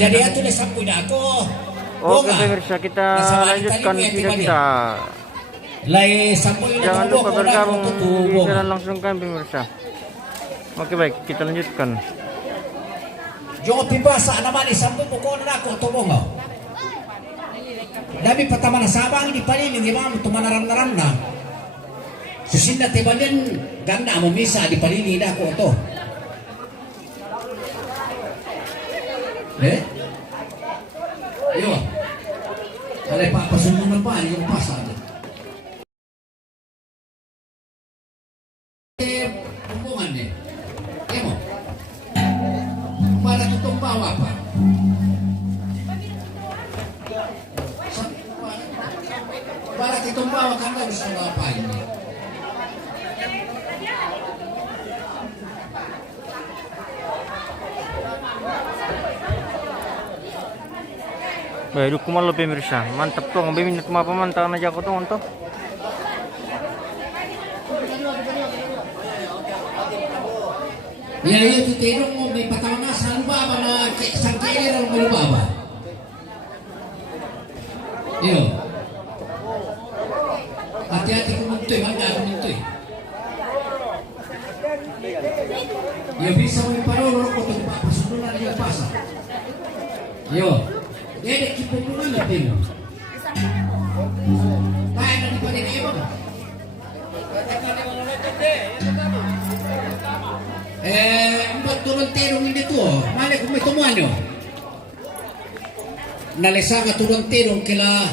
Jadi itu udah sampai dah aku. Oke pemirsa, kita lanjutkan video kita. Jangan lupa bergabung di channel langsung kan pemirsa. Oke baik, kita lanjutkan. Jangan pibasa naman isang pupukon na ako tubong oh. Dami pertama na sabang di paling yung imam tumanaram-naram na. Susin na tibalin ganda mo misa di paling na ako to. Yo. Alay papasunod na pa yung pasado. Hubungan niya. Kaya mo. Para itong bawa pa. Para itong bawa ka na gusto na pa niya. Baik, kumalo pemirsa. Mantap tuh, ngebimin cuma pemantangan aja aku tuh untuk. Ya itu tinong mo may patawang na sa lubaba na isang kailin ang lubaba. Iyo. Hati-hati kumuntoy, manda kumuntoy. Iyo bisa mo yung parolo ko ito papasununan niya pasa. Iyo. Dede kipupunan na tino. Kaya na di pa din iyo ba? Empat turun terong hindi to. Mali kung may tumuan nyo. Nalisa nga turun terong kila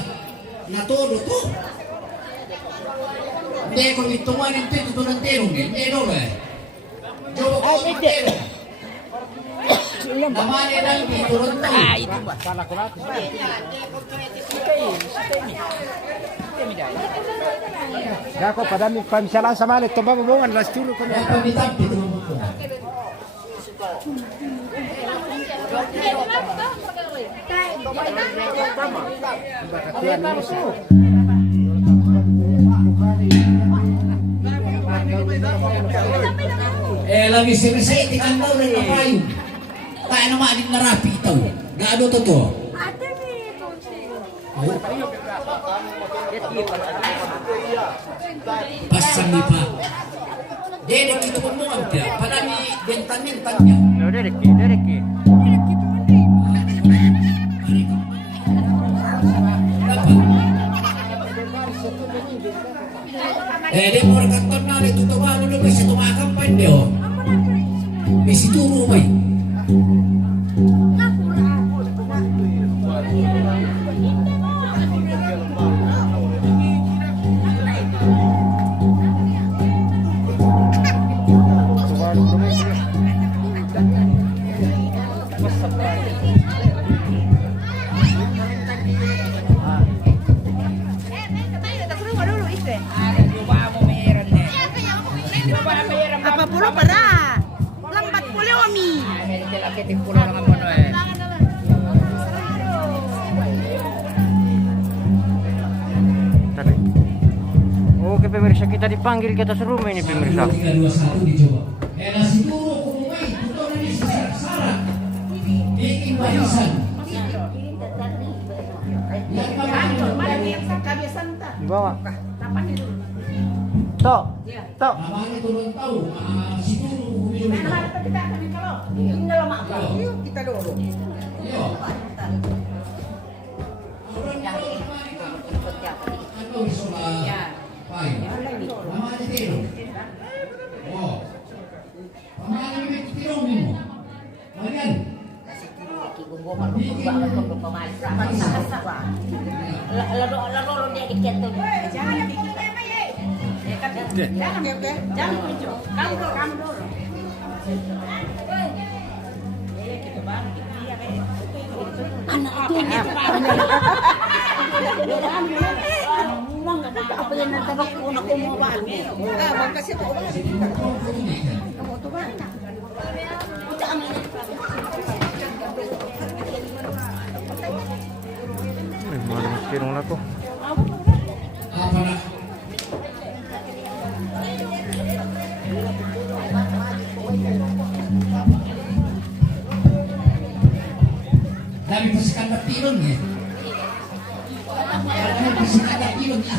natudo to. Hindi kung may tumuan ito turun terong hindi no ba? Jowo ko turun terong. Namani lang di turun to. Itu ba? Salah ko natin. Dako padami pamisalan sa malit to babubungan las tulo ko na. Pamitampi to. Lagi selesai tikan daw rin papayo. Kaya naman din narapi ito. Gaano to to? Pasang ni pa. Dede kita pemuan dia. Pada ni bentan-bentannya. No, Dereki. Dia mau kantor na itu to ba lu bisa tumakampan dia. Bisi turu mai. Apa puluh para? Lambat puluh kami. Oke pemirsa, kita dipanggil ke atas rumah ini pemirsa. 3, 2, 1 dicoba. Nasi turu kumumay. Tuto na ni Sarah. Iking barisan. Di bawah. Tok. Namanya turun tahu. Si turu kumumay. Kita dulu. Yo. Ano isola? Pai. Namanya tiro. Oh. Pamana may tiro mo. Ayan. Lalo dia dikit tuh. Jangan muncul. Kamu dulu. Anak itu apa yang nanti aku nak mau bahan? Mau kasih apa? Kamu tu kan? Malam pirong na to. Apa nak? Dami pasikan na pilon eh. Dami pasikan na pilon ya.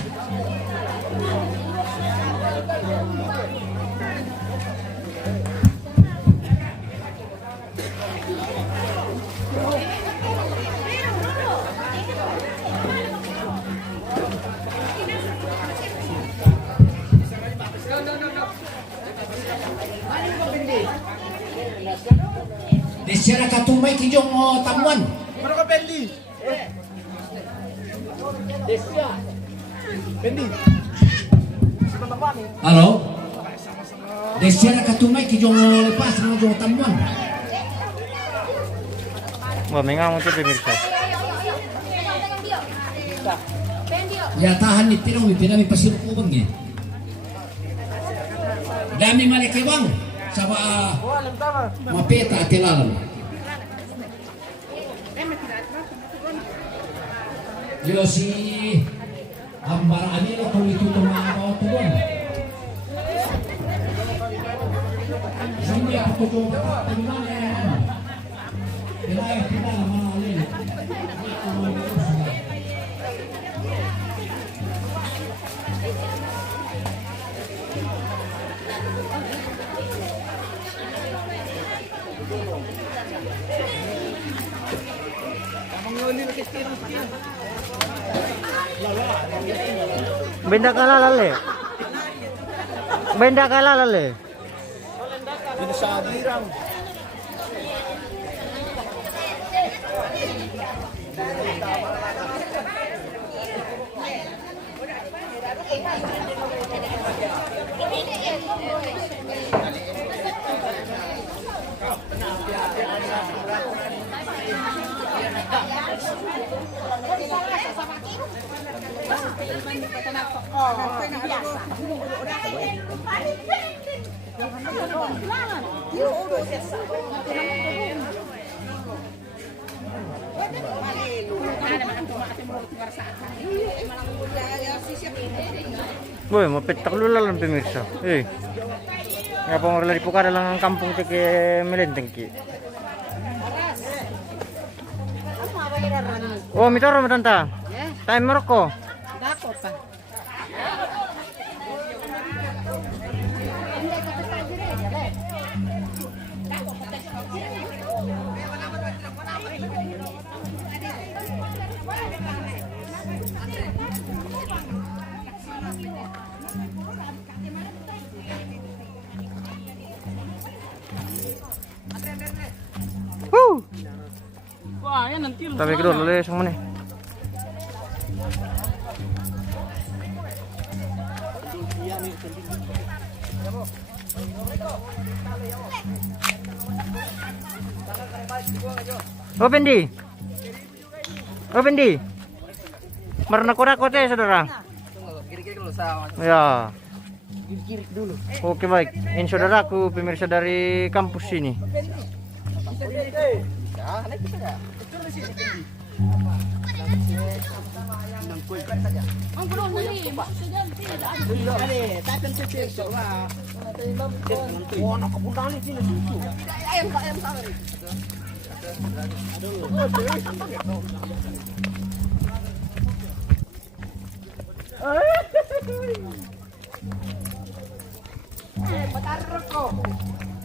Desira katumay kijong tamuan. Mana ka Pendi? Desya. Pendi. Halo? Desira katumay kijong lepas ng jong tamuan. Wah, mengamuk itu pemirsa. Ya tahan ni pirong pinami pasilukubang eh. Dami malikiwang sama mapeta atilalan. Yo si Ambar Anilo kung ito tumawa tugon. Hindi ako tugon pagpapaliman eh. Pinaya pinala mga alin. Benda kalah le. Benda kalah le. Ini sabirang. Boy, mapetak lula lang pemirsa. Eh. Nga pong relay po kada lang ang kampung tike melenteng ki. Oh, mitoro matanta. Timer ko. Dako pa. Woo! Tapi kedua lele sang mana? Oh Pendi. Oh Pendi. Marna kurakot ya saudara. Ya. Oke baik. Ini saudaraku pemirsa dari kampus sini.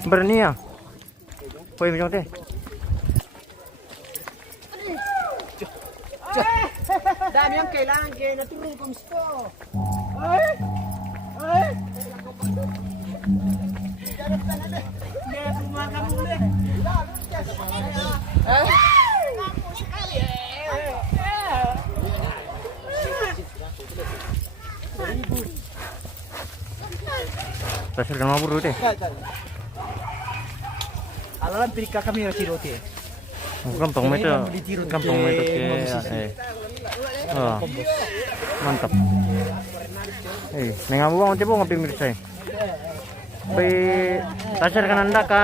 Berani ya? Poy macam teh. Dami ang kailangan kaya naturong kumusto. Pasal kan mabur deh. Alalan pilih kami yang cirote. Gampang mo ito. Gampang mo ito. Oh, mantap. Mengabuang mo nga pimirsa eh. Tasar ka nanda ka.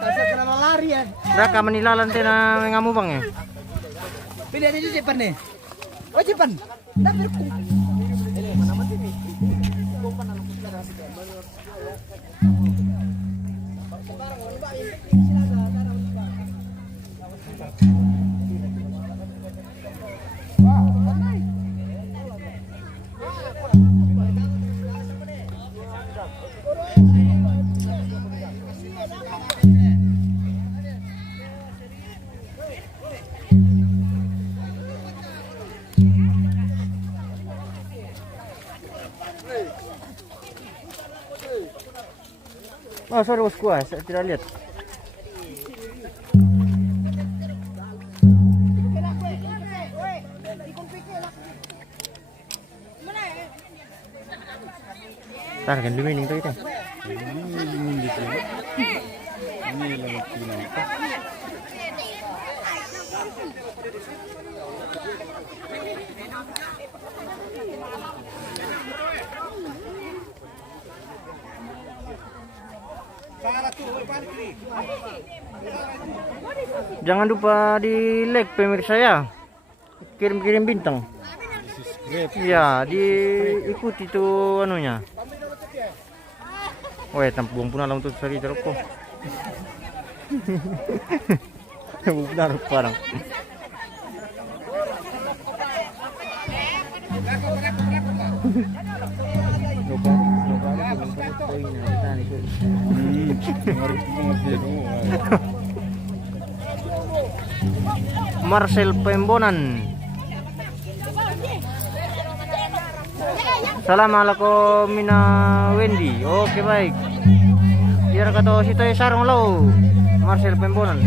Tasar ka na lari yan. Daka manilalan tayo na mengamubang eh. Pili dito Japan eh. O Japan. Dami ko. Oh sorry bosku, saya tidak lihat. Tar kan lumining tuh itu. Jangan lupa di like pemirsa ya. Kirim-kirim bintang. Ya, diikuti tuh anunya. Weh, buang pun alam tuh sari jeruk kok. Benar parang. Marcel Pembonan. Assalamualaikum Mina Wendy. Oke baik. Biar kata si Toy sarong lo Marcel Pembonan.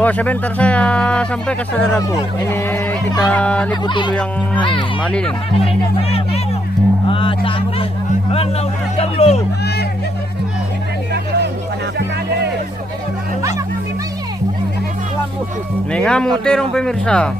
Oh sebentar saya sampai ke saudaraku. Ini kita liput dulu yang ini, Maliling. Mengamu terong pemirsa.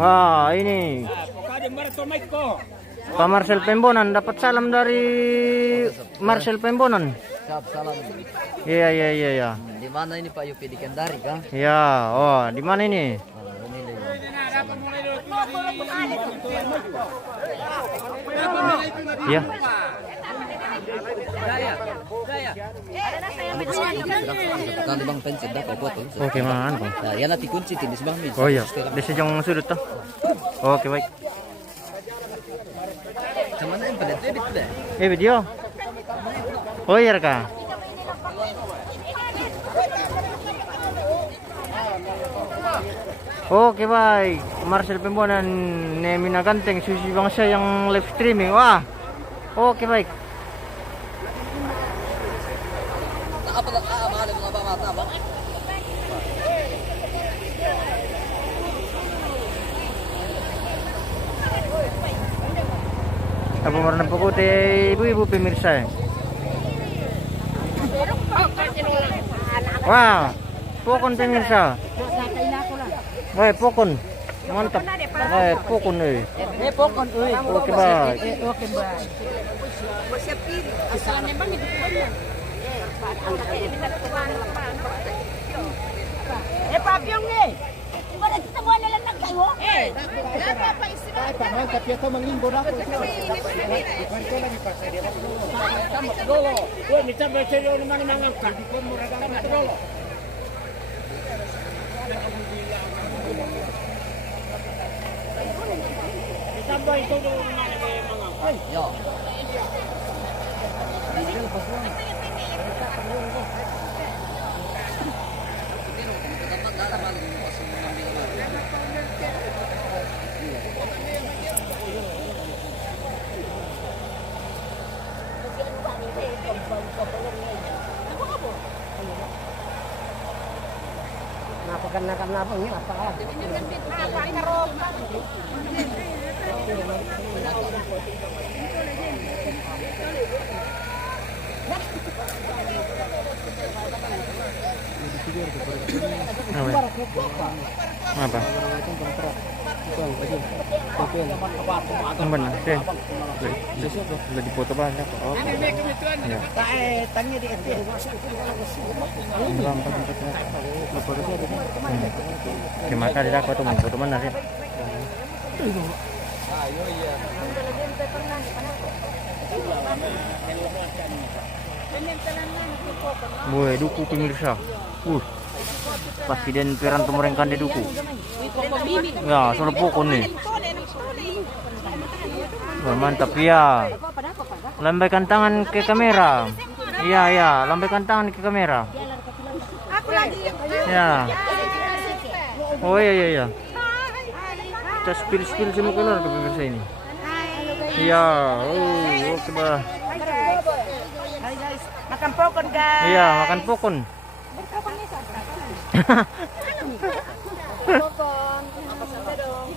Wah ini Pak Marcel Pembonan, dapat salam dari Marcel Pembonan. Salam. Iya. Di mana ini Pak Yupi, di Kendari kah? Ya, oh di mana ini? Iya. Kali bang pencet dah kau tuh. Oke, man. Nah, ya nanti kunci di sebelah meja. Oh iya, di sejong sudut tuh. Oke, baik. Cuman yang pada edit deh. Video. Oh iya kah? Oke baik, Marcel Pembonan, Nemina Ganteng, Susi Bangsa yang live streaming. Wah, oke baik. Apa warna putih ibu-ibu pemirsa? Wah, pokon pemirsa. Wah, pokon. Mantap. Wah, pokon euy. Pokon euy. Oke baik. Oke baik. Bersepir. Asalnya bang itu benar. Papiong nih. Gimana kita buat lelang kayo? Apa istirahat? Paman, tapi ito manglimbo na ako. Dolo. Wah, minta baca dulu mana mangangkat. Dolo. Tambah itu dulu mana Yo. Hindi ka lepas lang. Napaganda po niya. Apa? Ang benar, deh. Udah dipoto ba? Oh. Ya. Tanya di FB. Terima kasih dah foto foto mana sih? Boy, duku pemirsa. Presiden Peran Tumorengkan di duku. Ya, sudah pokok nih. Wah, mantap ya. Lambaikan tangan ke kamera. Iya, ya, lambaikan tangan ke kamera. Ya. Oh iya iya iya. Kita spill semua keluar ke pemirsa ini. Iya, oh, oke bah. Makan pokon guys. Iya, makan pokon. Pokon. Apa sampai dong?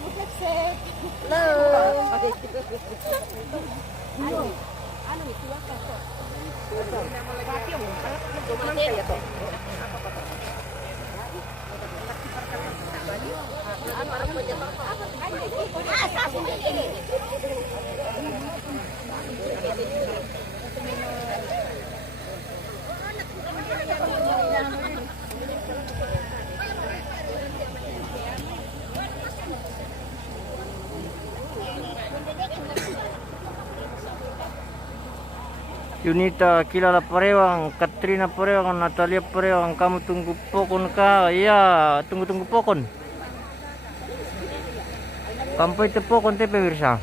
Yunita, Kilala Parewang, Katrina Parewang, Natalia Parewang, kamu tunggu pokon kah? Iya, tunggu pokon. Kamu itu pokon teh pemirsa.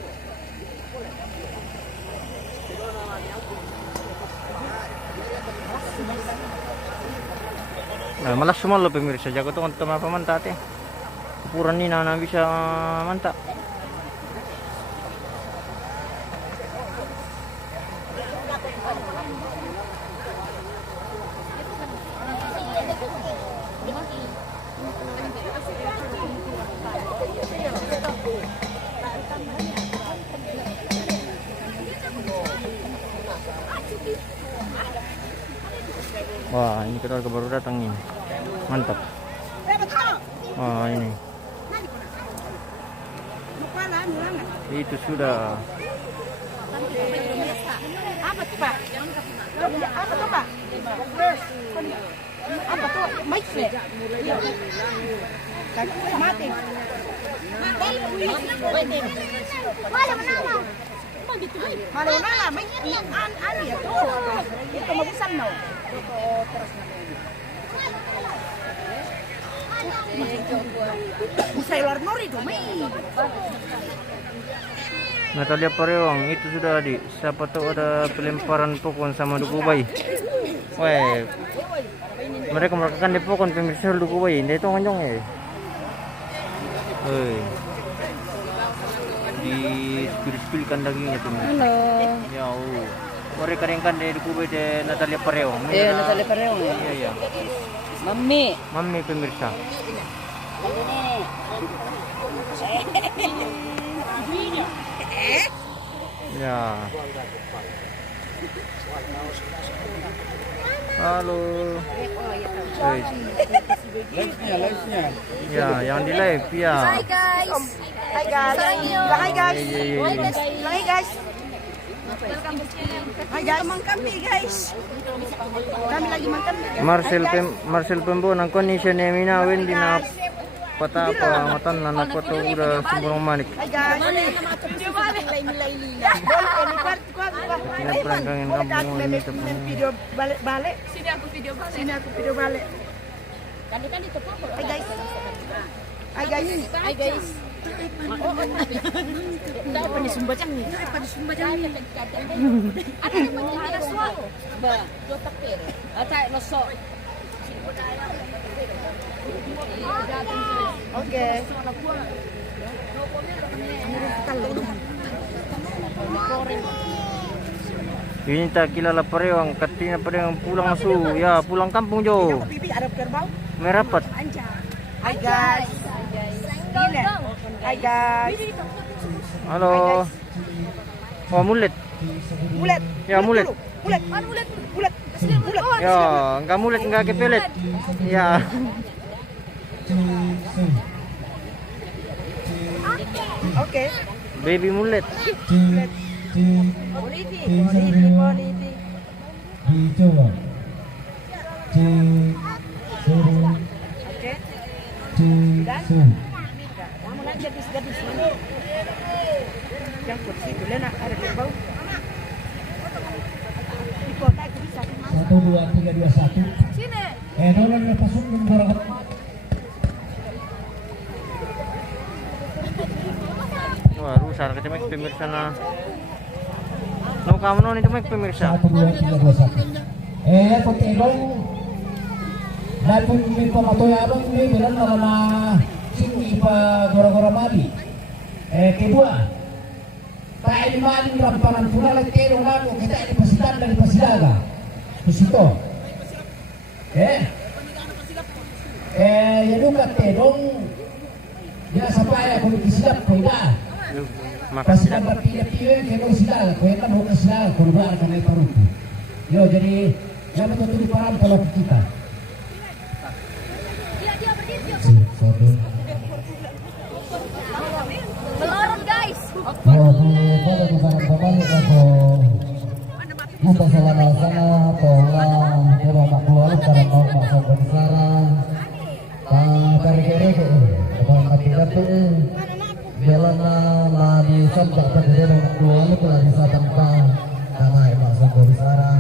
Nah, malas semua lo pemirsa, jago tuh untuk apa mantap teh. Ukuran ini nana bisa mantap. Wah, ini keluarga baru datang nih. Mantap. Wah, ini. Itu sudah. Apa tuh, Pak? Apa tuh, Pak? Apa tuh? Mic ya? Mati. Mana mana? Mic an ya tuh. Itu mau pesan mau. Sailor Nori dong, Natalia Parewang itu sudah adik. Siapa tahu ada pelemparan pokon sama duku bayi. Weh, mereka melakukan di pokon pemirsa duku bayi. Dia itu nganyong ya. Hei, di spill-spillkan dagingnya pemirsa. Halo. Ya Allah. Mereka ringkan di duku bayi de Natalia Parewang. Iya, Natalia Parewang ya. Iya iya. Mami pemirsa. Ya. Halo. Hey. Ya, yang di live ya. Hi guys. Hi guys. Hi guys. Hi guys. Hai guys, kami guys. Kami lagi makan. Marcel Pembo nang kondisi nemina wendi na pata apa matan na foto udah semburong manik. Hai guys. Kita perangkangin kampung ini teman. Video balik. Sini aku video balik. Hai guys. Ay guys. Ay guys. Dahil pa ni Sumbajang ni. Dahil pa ni Sumbajang ni. Ano naman yung alaswa? Ba, dotak pero. Atay, loso. Okay. Ini tak kilala pareho ang Katrina pareho ang pulang asu. Ya, pulang kampung jo. May rapat. Hi guys. Hi guys. Halo. Oh, mulit. Mulet. Ya, mulit. Mulet. Ano mulet? Mulet. Mulet. Ya, enggak mulit, enggak kepelet. Ya. Okay. Baby mulit. Politi. Politi. Dicoba. Suruh. Okay. Suruh. Kamu lang gadis-gadis mana? Yang kursi dulu nak ada bau. Di kota itu bisa. 1, 2, 3, 2, 1. Sini. Dolan napasok ng barang. Wah, rusak kita make pemirsa na. No, kamu no itu make pemirsa. 1, 2, 3, 2, 1. Kung tilong dahil kung may pamatoyaron may bilang na sini pa gora-gora mali. Kedua, tayo maling ramparan pula lagi tilong namin kita ini pasitan dari pasilaga. Kusito. Ya juga tilong dia sampai aku disilap kau dah. Makasih. Pasitan berpilih-pilih kalau silap kau kan bukan silap kurban karena paruku. Yo jadi yang betul-betul paham kalau kita. Melorot guys. Kita sana pola coba mak keluar karena mau masuk ke sana. Kari-kari kalau mati katu jalan lah di sampai terjadi keluar kalau di sana karena masuk ke sana.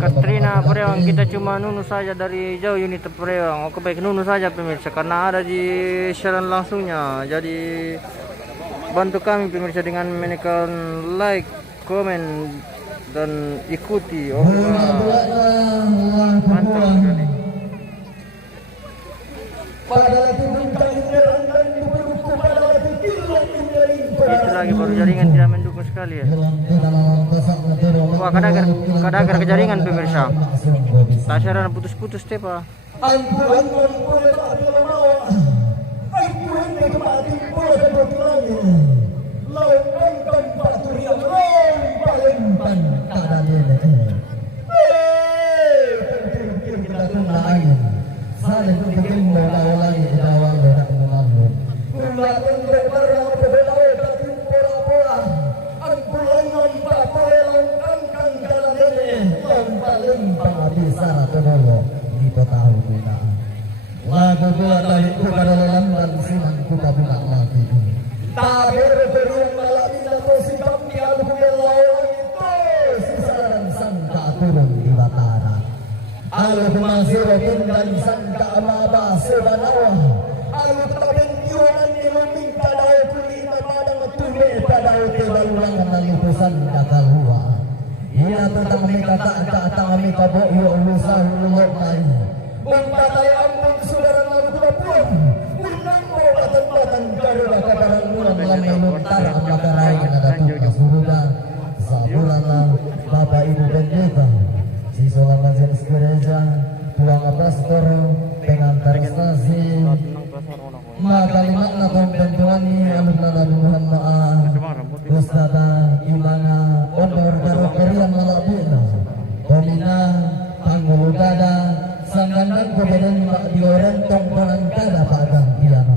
Katrina Pareong, kita cuma nunu saja dari jauh unit Pareong. Oke baik, nunu saja pemirsa karena ada di siaran langsungnya. Jadi bantu kami pemirsa dengan menekan like, komen dan ikuti. Oh, mantap sekali. Itu lagi baru jaringan tidak mendukung sekali ya. Wah, kadagar kejaringan pemirsa. Tasyarana putus-putus teh pak. Lagu gua tadi ku pada dalam dan siman ku tak buka lagi. Tabir berung malam ini si kami aku lawan itu sisaran sangka turun di batara. Alu masih rokin dan sangka amaba sebanawa. Alu tabin yuan ni meminta dau kulina padang tume padau tebalulangan dan utusan dakal hua. Ia tentang mereka tak mereka bawa urusan ulok lain. Umpatai ampun saudara lalu berpulang. Undang mau batang-batang garuda kabaran mulan lamai muntara makarai yang ada tuka surga. Saburana Bapak Ibu Pendeta, siswa majelis gereja, tuang pastor, pengantar stasi, maka lima nakon tentuani amuk naladuhan ma'a, Ustada, Imana, Ondor, Garo, Kerian, Malabina, Komina, Panggulugada, Sangganan kemudian mak diorentong penangkada pagang kianan.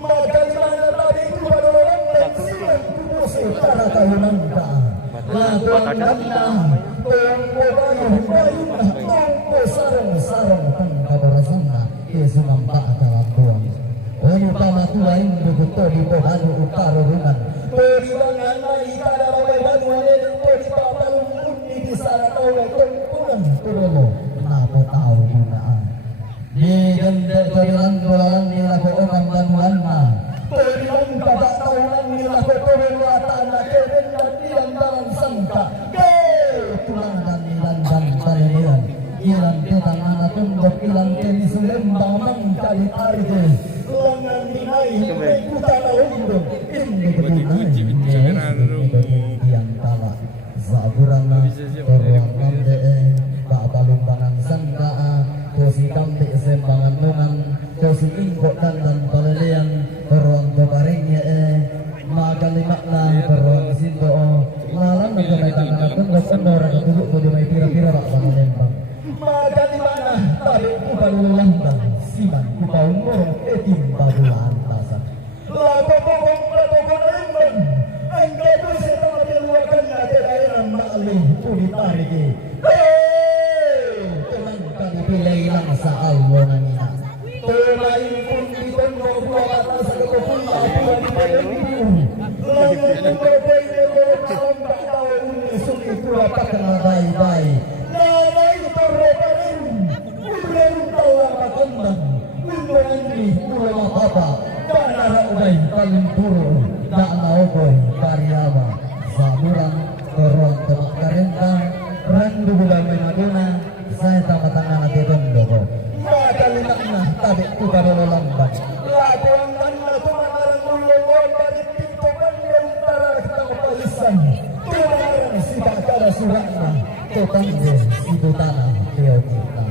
Maka dimana tadi itu pada orang dan silang kubus utara tahunan ka. Lakuan kanda, pengkobayu bayuna, tongko sarang pengkabarasana, Yesus nampak dalam tuang. Onyo tama tuain bebuto di pohanu utara runan. Periwangan naik kada bawai banuan edeng di papalung undi di sana oleh tongkungan turono. Apa tahu gunaan di ganda jalan jalan di lakukan ilang te tangan tundok ilang te di Sulembang mangkali tarige lengan dinai kutana undung ini kedunai yang tala zaburana orang ngamde pak balumbangan sangkaa kosi kamde sembangan nungan kosi ingkok dan palelean orang tobaringnya magali makna orang sinto lalang nagamay tangan tundok orang keduduk kode may pira-pira pak Sulembang magali makna tabi ku balulambang siman ku paumurong timba bulan tasan lago bogong embang angka ku setama diluakan nate daerah makli uli tarike teman kali pilih lang sa alwa na nina tulain pun di tondo buwa atas sa kapupula buwan di pagkakibu langit ku kapay na mga kalambak tao unisong ikuha pakanagay-bay nanay toro pa rin ulang tawang makambang ulang ni ulang mapapa panara ubay kalimpuro na naokoy karyama sa murang korong temak karenta randu bulan may maduna saya tama-tanga na titondo ko makalinak na tabi ko karolo lambat lato ang nana tumangarang ulong barit dito kanyang tarak ng palisan tumangarang si Bakara surat na totangge si Tutana teo kita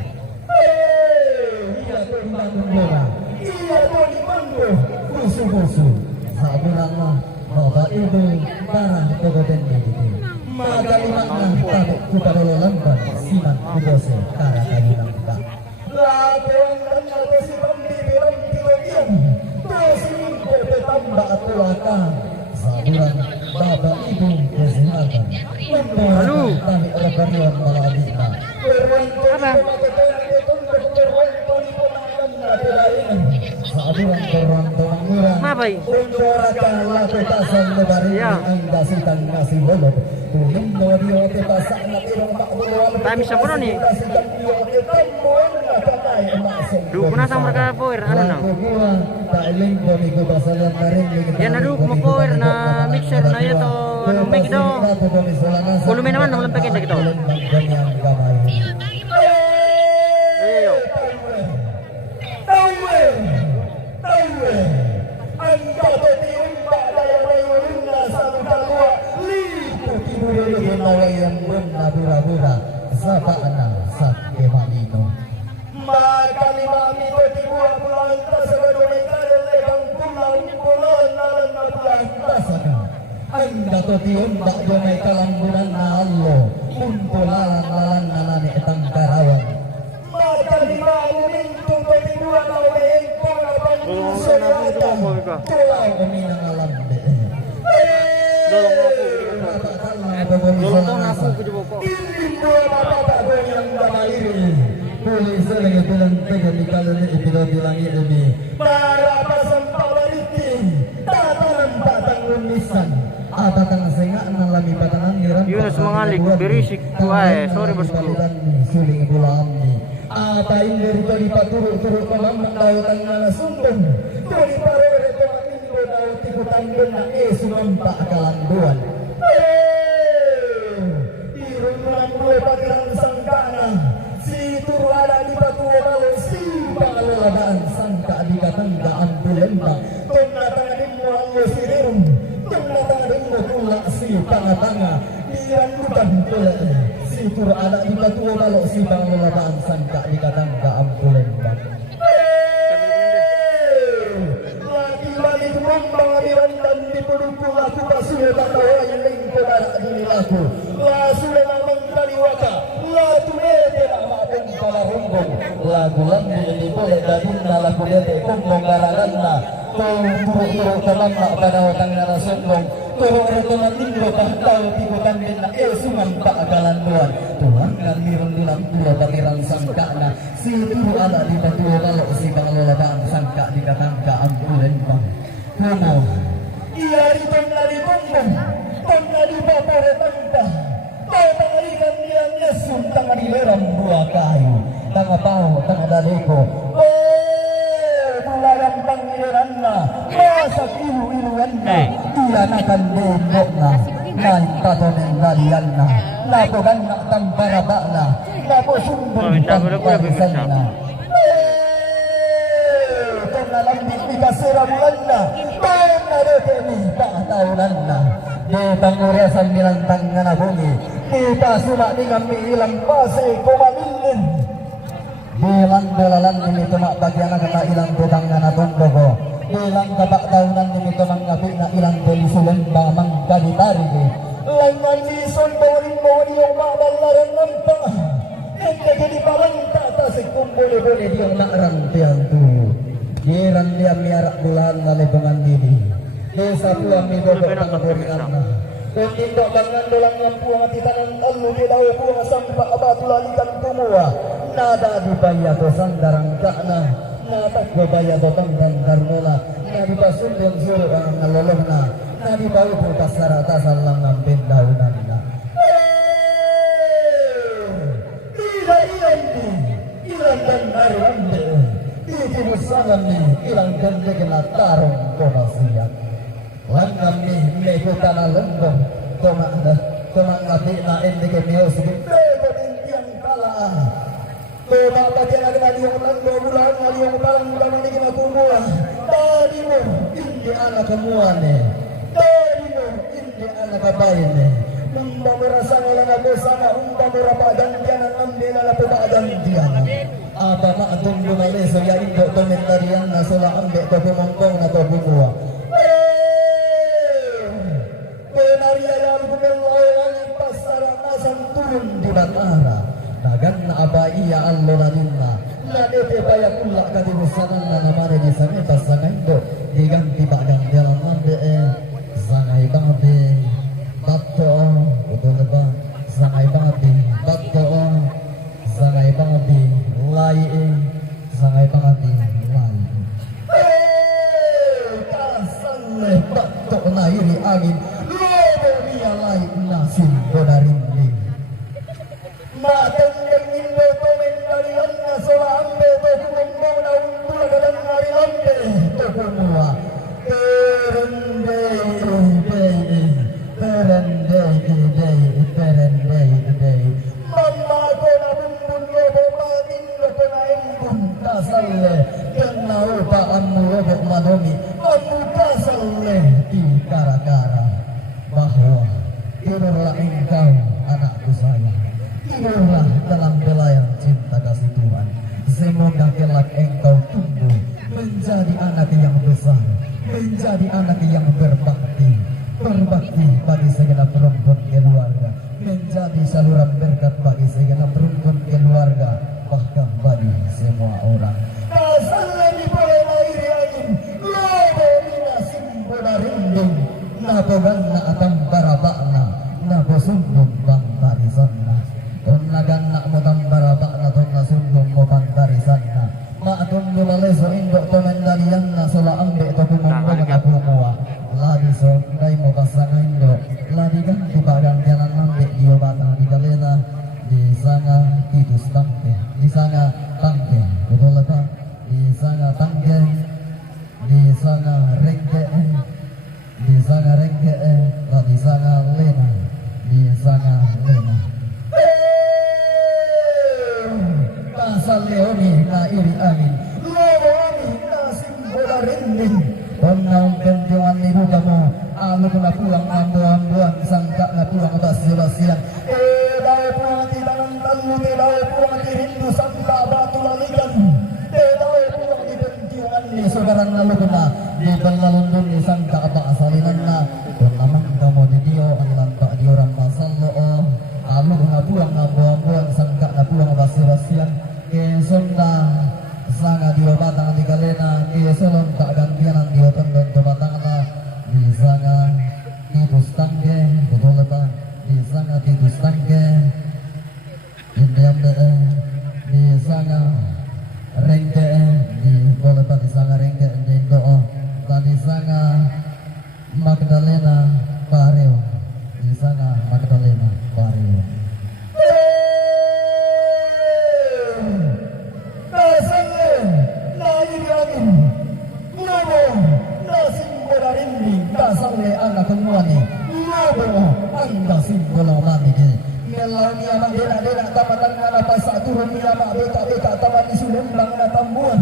iya to imandona iya to imando busu-busu sa murang na Bapa itu parah kogoten dikiti magalimak na tabi ko karolo lambat siman kubose kara kabilang ka lato ang nana to si pambibirang tilogyan to si Mingko petamba at tuwaka sa murang Bapa itu kesehatan Halo. kami orang malabit na Apa? sa murang korang murang Mabay. Undora ka lato tasan lebarin Iya. ang dasitan nasi bolot tulindo dio te pasak na tirong makbuluan Time siya po nun eh. dasitan dio te tambuan na patay emasong Dugo na sa mereka power, ano na? Yan na dugo mo power na mixer na ito, ano may ito. Volume naman, walang pakin na ito. Ayo. Anda to tiun bak donai kalamburan na allo kumpulan lalan nalani etang karawan maka lima mintung to tibuan na uling pula pangusun yata pulau uminang alam de Lolong aku ke Jepoko. Ini dua mata yang damai Polis lagi bilang tiga di kali ini bilangi demi para pasempal itu tatanan batang lumisan batang sengak nalami batangan niran Yunus mengalik berisik tuai sorry bosku. suling bulan ni apa ini dari paturuk-turuk malam mendautan mana sumpun dari pare itu makin bodau tikutan gena sumampa kalanduan irungan dua paglang sangkana si turu ada di batu kalau si pangaladaan sangka di katanggaan bulembang tengah-tengah di muallo sirum tengah-tengah di mukula si tengah-tengah iyan lutan pula si turu ada di batu kalau si pangaladaan sangka di katanggaan bulembang lagi-lagi gelombang aliran dan di pendukung laku pasuya katawa yang lingkup barak dini laku sudah namang kaliwaka lagu lete nama pun kala rumbong lagu lambi ini boleh dadin na lagu lete kumbong garaganna turuk-turuk telamnak pada watang nara sombong turuk rekoman tindo pahtau tibukan bina sungan pak galan duan tulangan mirang dulang dua patiran sangkana si turu ala di batu kalau si pengelolaan sangka di katangka ampulen bang kumo iya di tengah di bumbung tengah di bapore tangka kau tangarikan dia nyesum tengah di lerang buah kayu tengah pau tengah dadeko bularan pangiranna masak ilu-iluanna dia nakan bobokna naik tatonen dalianna napogan na tambaraba na naposumbong pangkarisan na kung nalambit ni kasira bulan na kung narete ni paatawanan na di pangurasan nilang tanga na bungi di pasuma ni kami ilang pasay kumamilin bilang dolalan ni tumak bagian na kata ilang tutang na tundogo bilang kabak tahunan ni tumanggapi na ilang belisulan bamang kaditari langan lison bawin yung mabalaran ng pa ang naging parang tatasik kung buli-buli diyang naarantihan to giran dia miarak bulan na lebangan dini desa puang ni bobok ng burian na kung indok bangan dolang ng puang at itanan alu di daw puang sampa abatulalikan kumua nada di bayato sandarang kakna natakwa bayato tanggang karmula nadipasundong suruh ang nalolong na nadibawi putas saratasan lang ng pindahunan na ilang dan arwande itimusangan ni ilang ganda kena tarong konasiyak langkam ni mekutan na lembong tomang ngati na hindi kemiyo sige bebo dintiang kalaan tomang bagian na yung lando bulan na yung palang kami ni kinakumua tadi mo hindi anak kemuan eh tadi mo hindi anak kabayin eh merasa ngalang ako sana merapa gantian ambil na pagantian apa na atong lumali so ya indo komentarian na sula ambil ko pumangkong na to bumuwa penaria yang kumelawan pasara asam turun di batara nagan na abai ya allonaninna na dete baya kula kadimusanan na namane di sami pasangay do diganti bagang dalam ambil sangai banget bato betul ba sangai banget bato sangai banget lai sangai banget lai kasang le bato na iri angin lobo dia lai nasin bodarin ni mateng dengin beto mentarian na sola ambe to kumbo na untul gadang hari ambe to kumua terende mama ko na bumbun yo bobatin ko na embun kasalle kenau pa amu robok madomi amu kasalle di gara-gara bahwa tidurlah engkau anakku sayang tidurlah dalam belayan cinta kasih Tuhan semoga kelak engkau tumbuh menjadi anak yang besar menjadi anak yang berbakti bagi segenap rumpun keluarga menjadi saluran berkat bagi segenap rumpun keluarga bahkan bagi semua orang asal lagi boleh air angin lobo mina simbola rinding nabogan na atang barabakna nabosumbong bang tarisanna nagan na mo tang barabakna tong nasumbong mo bang tarisanna maatong lumaleso indok tonan dalian na sula ambe to kumungkong na pumuwa ladi so dai mo pasangan indo ladi kan di bagang jalan ambe dio batang di galena di sana tidus tangke di sana tangke betul apa di sana tangke di sana rengke di sana rengke di sana lena di sana lena pasal leoni na iri angin lobo angin na simbola rinding Onang kenjongan ibu kamu alu kena pulang ambuan sangka na pulang basian dawe pulang di tangan talu dawe pulang di rindu sangka batu lalikan dawe pulang di kenjongan ni saudarang lalu kena di belalundun ni sangka apa asalinan na namang kamu di dio anilan tak di orang masal lo alu kena pulang ambuan sangka na pulang basian kesonda sanga dio batang di galena kesolon tak gantianan dio tondon to batang na di sanga tidus tangge betul apa di sanga tidus tangge di sanga rengke di boleh apa di sanga rengke di doa tadi sanga Magdalena Bareo di sanga Magdalena Bareo anak kemuani lobo anda simbola mani dena tamatan ngana pasak turun nilama beka taman isulembang ngana tambuan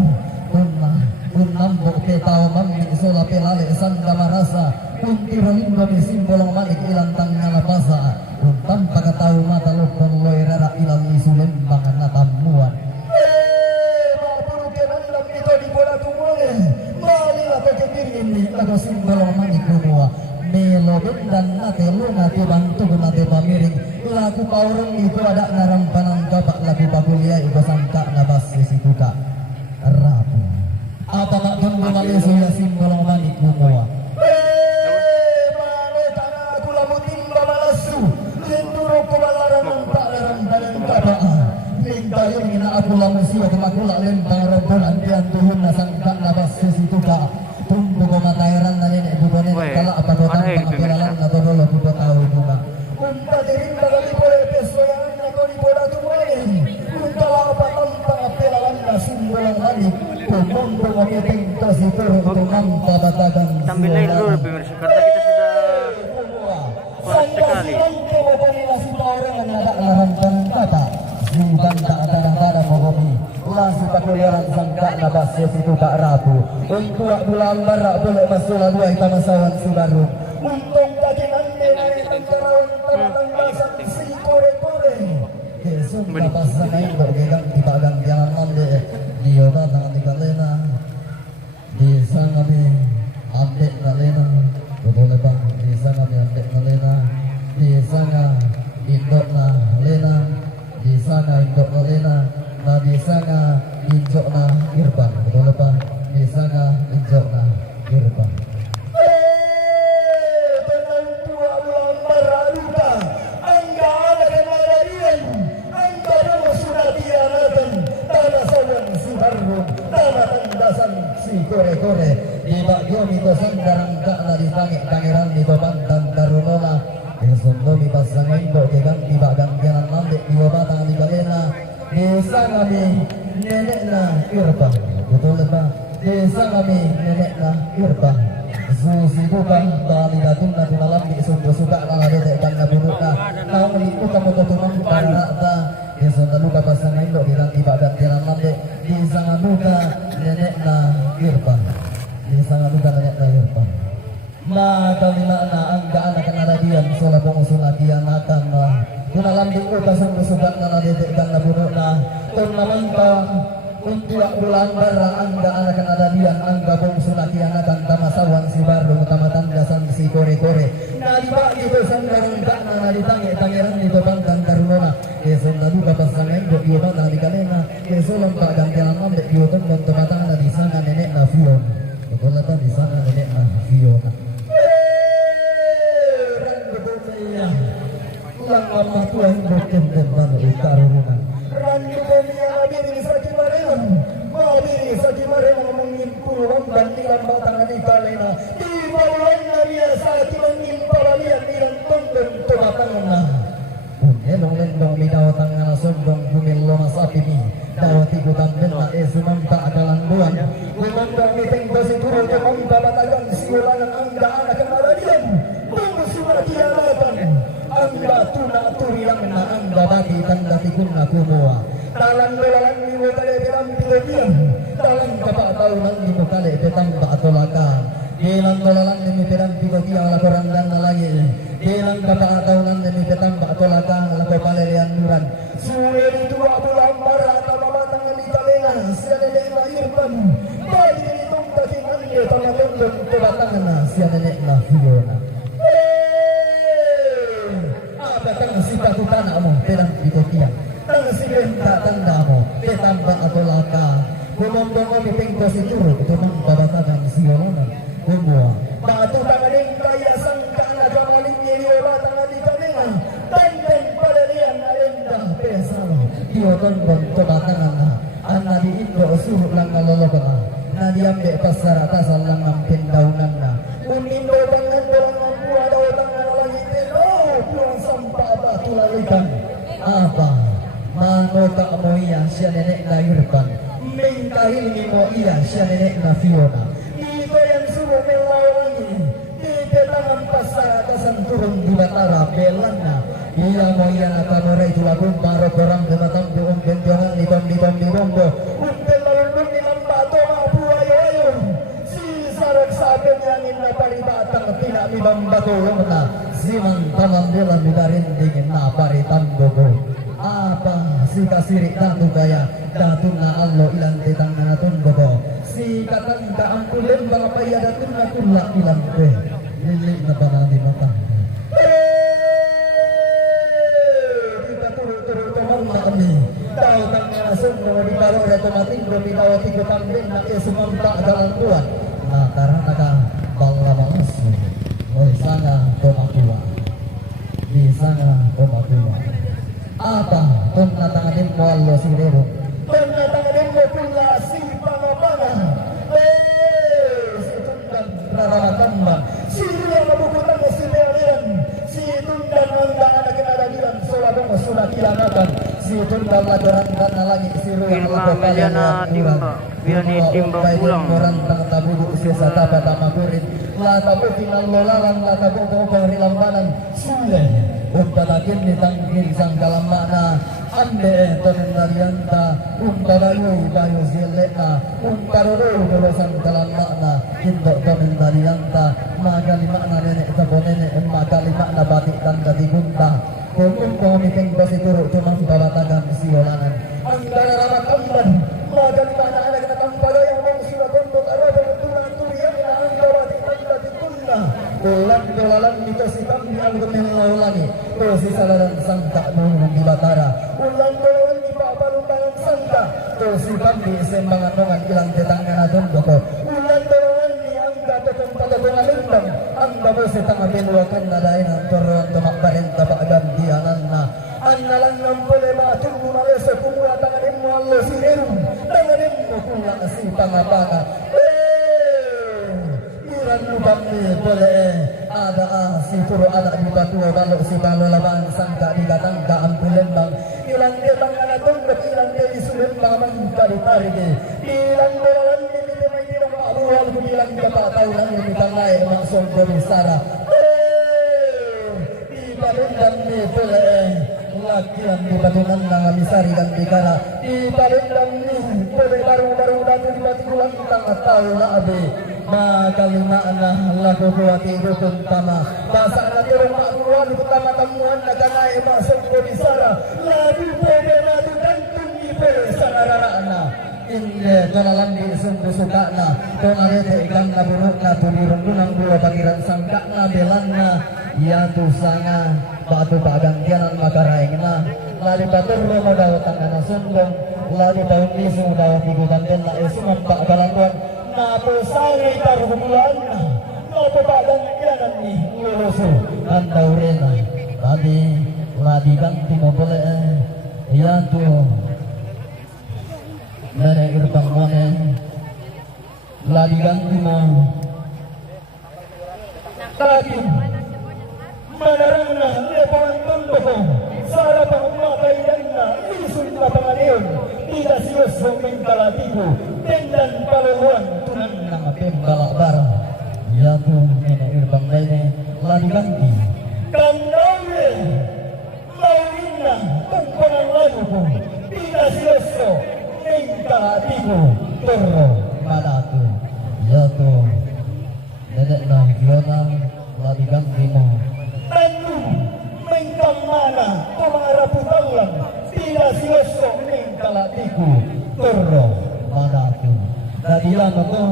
Unam bukti tawa maming sola pelale sanda marasa Unti rolimba misimbolong malik ilantang ngana pasa Untam pakataw mata lukon loirara ilang isulembang ngana tambuan Mapurukenan ito di bola tumule Malila kekirin ni lago simbolong malik lumua Melo bendan nate luna bantu nate pamiring lagu paurung itu ada narampanan kabak lagu pakuliah iku sangka nabas situ ka rapu apa mak tunggu malisu ya simbolong manik kumua mane tanah aku lamu timba malasu linduro ko balaran tak larang dalam kabak minta yung ina aku lamu siya kumakula lentang rembulan dian tuhun na sangka nabas situ ka tunggu ko matairan na nenek bubonin kala apa kota pangkilalan na todolo ko tahu juga Unta dirin bagali boleh pesoyangan na ko di bola tumain Unta apa tampang apelawan na simbolang malik Kumombo ngomong tas itu Tumam tabatagan Sambil lain dulu pemirsa karena kita sudah kuat sekali. Sangka wabani nasi orang ada larang kata Simpan tak ada mogomi Lasi pakuliaran sangka nabas situ tak rapu Untuk bulan barak boleh masuk lalu kita masawan subaru Untung kaki nanti karawang tamatang basak si kore-kore Kesuk kapasan na ito Gigang ibagang jalan mandi Diyo na tangan ikalena Disa kami update na lena Betul bang Disa kami update na lena Disa nga indok na lena Disa nga indok na lena Na disa nga injok na irban Betul bang Disa nga injok na irban kore-kore di bagyo mito sandarang ka na di tangik kangeran di bantang darunona Yesundo mi pasangin do kegang di bagang kenan mambek di batang di balena desa kami nenek na irba betul ba desa kami nenek na irba susi bukan tali datun na tunalam di sungguh suka na dedek kan na bunut na kau melipu kamu tutuman karena ta Yesundo luka pasangin do kegang di bagang kenan mambek di sangat buka nenek na irba di sangat buka nenek na irba maka lima na ang gaan akan naradian sola pong usulatian akan tunalam di uta sungguh suka na dedek kan na bunut na kung naman ka untuk bulan bara angga anak adadian angga bong sunatian akan tamasawan si baru tamatan dasan si kore-kore nadi bagi dosan darung dana nadi tangiran di bantang darunona eson nadu kapasangan do iyo bana di kalena esolom pak gantian mambe iyo kan dan tamatan ada di sana nenek na Fiona betul apa di sana nenek na Fiona ulang mama tuan bokem dan manu utarunan randu dunia abiri sakit marenan abiri sakit marenan mengimpul wamban nilang batangan di kalena di bawah nabiya sakit mengimpal lihat nilang tundeng tubatangan unelong lendong minaw tangan sombong bumilo masapi mi dawati gutan bena esumampa akalan buan gumambang miteng basi turu kemampa batagan siulangan angga anak kemaradian tunggu surat kiamatan angga tuna turilang na angga bagi tanda tikun na kumua talang belalang ni mo tali petang pilodian talang kapak tahunan ni mo tali petang paatolaka Gelang belalang ni petang pilodian lakoran dan lagi Gelang kapak tahunan ni petang paatolaka lako palelian nuran suwe di tua bulan barat tamamatang ni kalena siya nenek lahirkan bagi ni tong takingan ni tamatundong tubatangan na siya nenek na Fiona datang si batu tanah mo perang bikotian tang si renta tanda mo petamba atolaka kumombong mo pipengko si turu tumang babatagan si olona kumua batu tangaling kaya sangka na gamaling niyo batang di kalingan tandeng palelian alenda pesalo dioton bon tobatangan na anna di Indo suruh lang nalolokon na diambe pasar atasan lang ang pendaunan na unindo tangan bolang mampu ada tangan lagi pulang sampah batu lalikan apa manota mo iya siya nenek na Irban mengkahil ni mo iya siya nenek na Fiona dito yan sumo melawangi di petangan pasar atasan turun di batara belan na iya mo iya nakamore tulagong paro korang dematang diong benjongan libam libombo untel malundun nilang bato mga buhay ayon si sarag sabi niya na paribatang pinamibang batulong na simang tamang nila minarindigin na paritang gogo apa si kasirik datu gaya datu na allo ilang titang na natun gogo si katangga ang kulim mga paya datun na kula ilang te lilik na ba natin matang kita turut-turut teman kami tahu tang langsung mau ditaruh ada tomating berpindah tiga tambin nak sumampak dalam tuan nah karena ada bangla manusia di sana tomatua di sana tomatua apa kung natanganin mo allo si Rero kung natanganin mo pula si Pangapanga si Tundan Raramatamba si Ria Mabukutan si Leonian si Tundan Mangga na kinalagilan Sulabong Sulakilanakan si Tundan Lagoran dan lagi si Ria Firma Meliana Timba Biani Timba pulang orang tang tabudu si Satapa Tamakurin latabu pinalolalang latabu kong lambanan Sule umpalakin ni tanggil sang dalam makna ande tonen narianta umpalayu bayu zilena umparuru dolosan dalam makna indok tonen narianta magali makna nenek tabo nenek magali makna batik tanda digunta kung komiting basi turut tumang babatagan siolanan angkara ramat amban magali makna anak natampala yang mong surat untuk araba tulang turian na angka batik tanda digunta ulang dolalan itu si kami ang gumilaulani to si salaran sangka nung dibatara ulang dolalan di papalutangan sangka to si kami sembangan nongan ilang tetangga naton doko ulang dolalan ni angka tetong patatungan lindang ang dabo si tanga binuakan na dahin ang turuan tumakbarin tapagan dianan na ang nalang ng problema atung gumalesa kumula tanganin mo ang losirin tanganin mo kula si pangapanga lubang ni boleh ada si puro anak di batu balok si balo labang sangka di gatang ka ampulen bang ilang dia bang anak tunggu ilang dia di sulit bang bang kali tarik ilang belalan di di mai di rumah awal ku ilang dia tak tahu lang di tangai langsung dari sara di balon dan ni boleh lakian di batunan nang misari dan dikala di balon dan ni boleh baru datu di batu ulang tang tahu lah abe makalima na lagu buati rukun tama basa na turong makuan utama tamuan na kanay masok ko di sara lagu pwede na tutantong ipe sa nararaan hindi kalalang di sumbu suka na kung arete ikang naburok na tulirong dunang buwa pagiran sangka na belan na yatu sanga batu pagangkianan makaraing na lari batur lo mo daw tangan na sundong lari taon isu daw tigutan din na isumampak kalantuan napusari tarhumulan napapagang yanan ni luluso ang daurena tadi ladi ganti mo boleh yan tu nere irpang mone ladi ganti mo tadi manarang na lepang tondo ko sara pang matay na isun na panganiyon tidak sius suming kalatigo tendan paluan tunan ng pembalak barang yatu nene irbang nene ladi ganti kandawe maurina tumpanang lagu ko tidak sius suming kalatigo toro malatu yatu nene na yona ladi ganti mo tanu mengkamana tumaraputalang tidak sius suming kalatigo toro manatu dadilan itu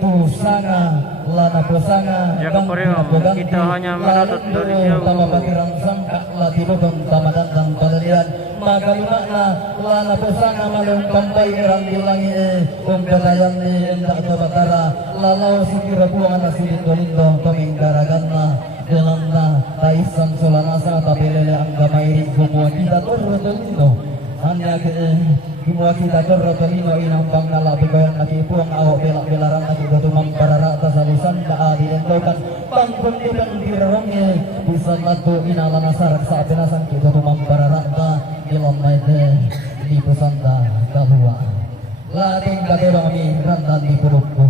pusanga lana pusanga ya kemudian kita hanya menuntut dari jauh tama bakirang sangka lati bubong tama dandang palalian makalumana lana pusanga malung kampai irang dilangi umpelayan ni endak kebatara lalau sikira buang nasilit dolindo peminggaragan na dalam na taisan sulanasa tapi lele anggamai semua kita turun dolindo hanya ke Kimua kita terotolino inang bang nala begoyan lagi puang awak belak belarang lagi gotumang para rata salusan daa dilentokan bang pendipan dirongnya bisa latu inala nasarak saat benasan ki gotumang para rata ilom maite di pusanta kalua lating kadebang mi rantan di purukku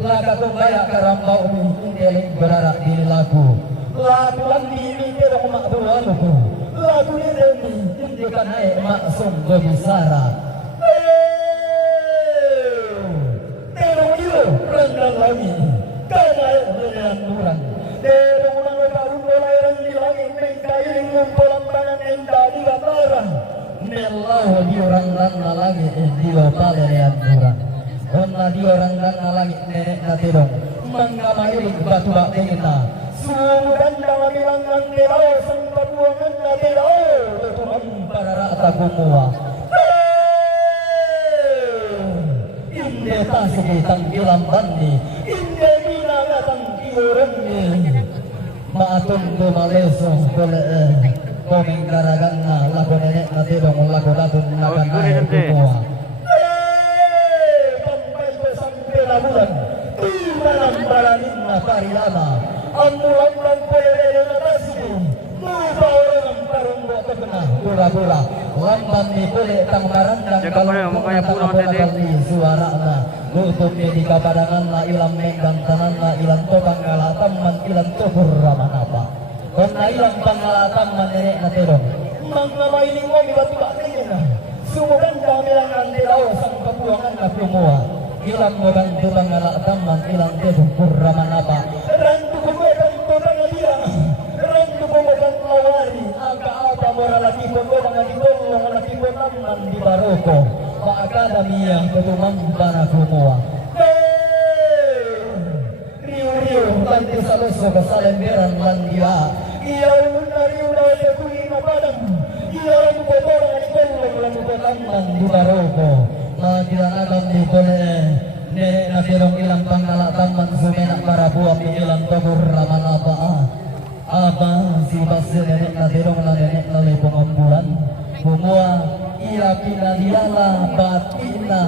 lakatong kaya karambau mi indeling berarak di lagu latulan di mi kerong makdualuku lagu ini tunjukkan maksum Gobisara. Terong itu rendah lagi karena dengan kurang. Terong ulang baru mulai di langit mengkairi ngumpulan tangan endah di bataran. Melau di orang dan lagi di bapalerian kurang. Ona di orang dan lagi nenek nate dong. Mengamai batu batu kita. Sudan dalam bilangan telau sempat buangan telau tutupan para rata kumua. Inde tasik tangkilan bandi, inde bilang tangkiurannya. Maatun tu maleso boleh komeng karagana lagu nenek nate dong lagu datun nakan air kumua. Sampai sampai laburan, dalam baranin parilama. Amulan pere natasi lupa orang parung buat terkena bola-bola lamban di pole tanggaran dan kalau suara na nutup di kapadangan na ilang menggang tanan na ilang tobang ngalatam man ilang tubur raman apa kon na ilang pangalatam man nenek na terong mga mailing mo mibat-ibat na sumugan kami lang ang dilaw sang kapuangan na pumuha ilang mo bang tubang ngalatam man ilang tubur raman apa rantu kumedan tubang ngalira rantu kumedan lawari aga-aga mora laki ko mga ditulong ang laki ko naman di baroko pa-akadami ang kutumang para kumuha riu-riu lanti sa loso kasalemberan landia iyaw na riu na sekuli na padang iyaw mo ko ang itulong lang ko naman di baroko magilanagan di pole nenek na tirong ilang pangalatan man sumenak para buat ilang tabur raman apa si basi nenek na tirong na nenek na lepong ambulan bumua iya pinadilala batina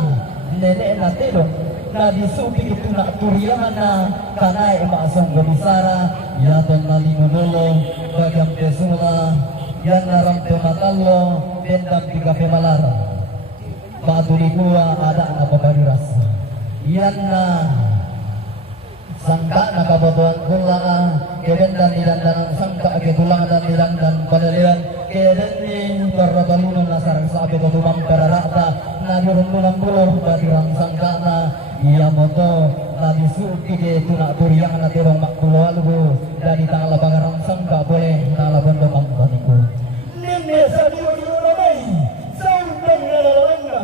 nenek na tirong na disupi itu nak turiangan na kanay maasong Gobisara yaton na linunulo bagang pesula yan narang pematalo bendang tiga pemalara patuli kuwa ada na pabadiras yan na sangka na kabotohan kulangan keben dan nilandanan sangka ketulangan dan nilandan padalian keden ni barabalunan na sarang sabi batumang kararata na dirundunan buluh batirang sangka na iya moto na disuki ke tunak turiang na tirong makulualugo dari tanggal bangarang sangka boleh na labon domang baniku nene sabi wadiyo namay sautang nalalanga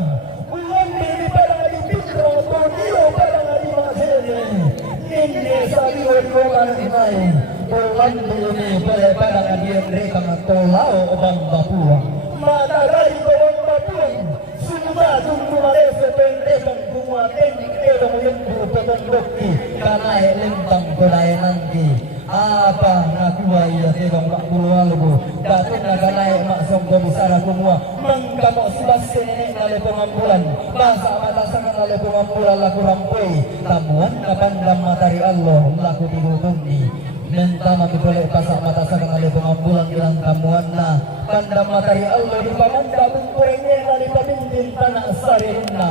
ulang diri para adipitro todiyo para adimasene nene sabi wadiyo mananay ulang diri para adiyem rekang tolao obang bapua matagari obang bapua sumba tunggu malese pendekang kumuaten kero moyembu petondokki kanai lentang kodaya nanti apa nakua iya sedang mak pulualugo datuk naganai mak songko Gobisara kumua mangkamok subase nenek nale pengambulan basa matasangan nale pengambulan laku rampoi tamuan napandam matari Allah laku dihutungi mentama boleh pasak matasangan nale pengambulan ilang tamuan na pandam matari Allah di pamanda bungkurengnya nale pamimpin tanah sarirna